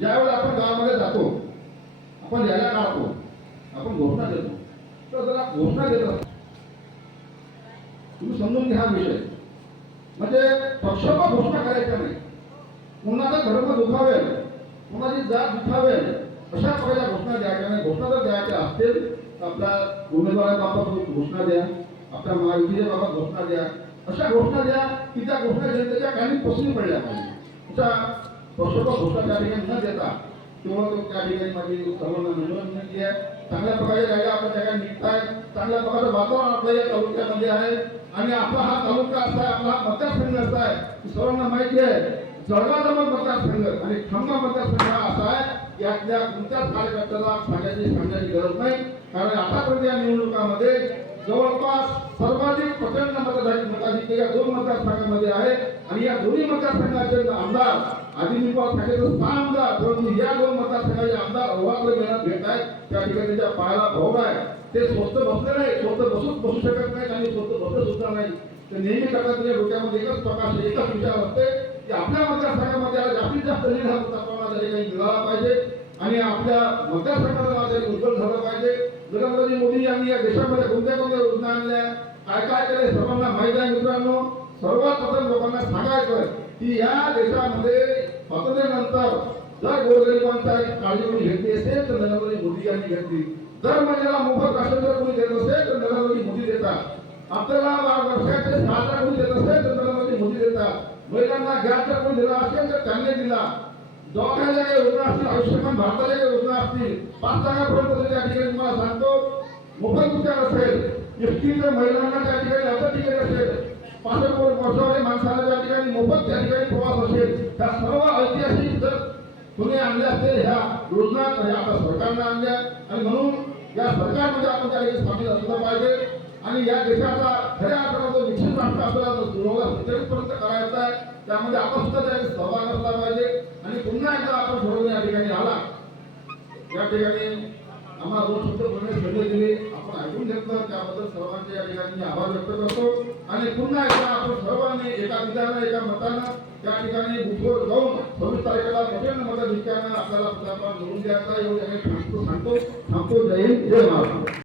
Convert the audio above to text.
ज्यावेळेला आपण गावामध्ये जातो आपण यायला काढतो आपण घोषणा देतो. तर जरा घोषणा देत असतो. तुम्ही समजून घ्या विषय. म्हणजे पक्षाला घोषणा करायच्या नाही. कुणाचा धर्म दुखावेल कुणाची जात दुखावेल अशा प्रकारच्या घोषणा द्यायच्या नाही. घोषणा जर द्यायच्या असतील तर आपल्या उमेदवाराबाबत घोषणा द्या. आपल्या महायुतीच्या बाबत घोषणा द्या. अशा घोषणा द्या की त्या घोषणा जनतेच्या काही पसंती पडल्या पाहिजे. पक्षाला घोषणा त्या ठिकाणी न देता. किंवा तो त्या ठिकाणी माझी सर्वांना विनंती आहे. चांगल्या प्रकारे राहिला आपण त्या निघताय. चांगल्या प्रकारचं वातावरण आपल्या या तालुक्यामध्ये आहे. आणि आपला हा तालुका असा आहे आपला हा मतदारसंघ असा आहे. सर्वांना माहिती आहे जळगाव जवळ मतदारसंघ आणि खंबा मतदारसंघ हा असा आहे. यातल्या कोणत्याच कार्यकर्त्याला सांगायची सांगण्याची गरज नाही. कारण आतापर्यंत या निवडणुकामध्ये जवळपास सर्वाधिक प्रचंड मतदार मताधिक्य या दोन मतदारसंघामध्ये आहे. आणि या दोन्ही मतदारसंघाचे आमदार आदिनिर्वाळ ठाकरेचे सहा आमदार परंतु या दोन मतदारसंघाचे आमदार अव्वाकडे मेहनत घेत आहेत. त्या ठिकाणी त्यांच्या पायाला भाव आहे. ते स्वस्त बसले नाही स्वस्त बसूच बसू शकत नाहीत आणि स्वस्त बसले सुद्धा नाही ते नेहमी करतात तुझ्या डोक्यामध्ये एकच प्रकाश एकच विचार असते की आपल्या मतदारसंघामध्ये आज जास्तीत जास्त लीड प्रमाणात त्या मिळाला पाहिजे. आणि आपल्या मतदारसंघाचं नाव उज्ज्वल झालं पाहिजे. नरेंद्रजी मोदी यांनी या देशामध्ये कोणत्या कोणत्या योजना आणल्या? काय काय केले सर्वांना माहिती आहे मित्रांनो? सर्वात प्रथम लोकांना सांगायचं की या देशामध्ये स्वातंत्र्यानंतर जर गोरगरिबांचा एक काळजी कोणी घेतली असेल तर नरेंद्रजी मोदी यांनी घेतली. दर महिन्याला मोफत राशन जर कोणी देत असेल तर नरेंद्रजी मोदी देतात. आपल्याला वर्षाचे सहा कोणी देत असेल तर नरेंद्रजी मोदी देतात. महिलांना गॅस जर कोणी दिला असेल तर त्यांनी दिला. दवाखान्याच्या काही योजना असतील आयुष्यमान भारताला काही योजना असतील पाच लाखापर्यंत त्या ठिकाणी तुम्हाला सांगतो मोफत उपचार असेल एसटीच्या महिलांना त्या ठिकाणी आता तिकीट असेल पासष्ट वर्षावाले माणसाला त्या ठिकाणी मोफत त्या ठिकाणी प्रवास असेल त्या सर्व ऐतिहासिक जर तुम्ही आणल्या असतील ह्या योजना आता सरकारनं आणल्या. आणि म्हणून या सरकारमध्ये म्हणजे आपण त्या ठिकाणी सामील असलं पाहिजे. आणि या देशाचा खऱ्या अर्थाचा जो विकसित राष्ट्र आपल्याला दोन हजार सत्तेचाळीस करायचा आहे त्यामध्ये आपण सुद्धा त्यामध्ये सहभाग असला पाहिजे आणि पुन्हा एकदा आपण ठरवून या ठिकाणी आला. या ठिकाणी आम्हाला दोन शब्द बोलण्यास संधी दिले. आपण ऐकून घेतलं. त्याबद्दल सर्वांचे या ठिकाणी आभार व्यक्त करतो. आणि पुन्हा एकदा आपण सर्वांनी एका विधानं एका मतानं त्या ठिकाणी बुथवर जाऊन सव्वीस तारखेला प्रचंड मताधिक्यानं आपल्याला प्रतापा निवडून द्यायचा एवढं काही सांगतो सांगतो. सांगतो. जय हिंद. जय महाराष्ट्र.